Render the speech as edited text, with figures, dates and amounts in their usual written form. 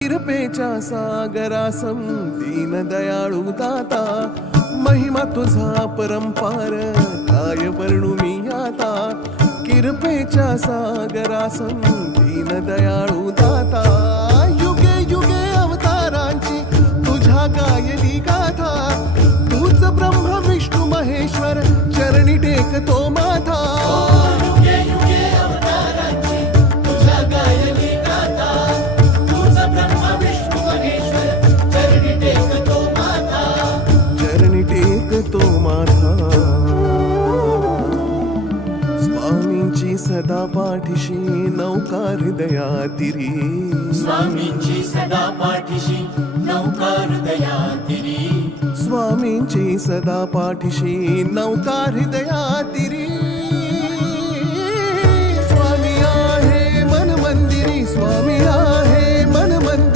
कृपेच्या सागरासम दीनदयाळू दाता, महिमा तुझा परंपार काय वर्णू मी आता. कृपेच्या सागरासम दीनदयाळू दाता, युगे युगे अवतारांची तुझ्या गायली गाथा. तूच ब्रह्म विष्णू महेश्वर चरणी टेकतो माथा. युगे युगे अवतारांची तुझ्या गायली गाथा. तूच ब्रह्म विष्णू महेश्वर चरणी टेकतो माथा. चरणी टेकतो माथा. स्वामींची सदा पाठीशी नौका हृदयातिरी. स्वामींची सदा पाठीशी नौका हृदयातिरी. स्वामींची सदा पाठीशी नौका हृदयातिरी.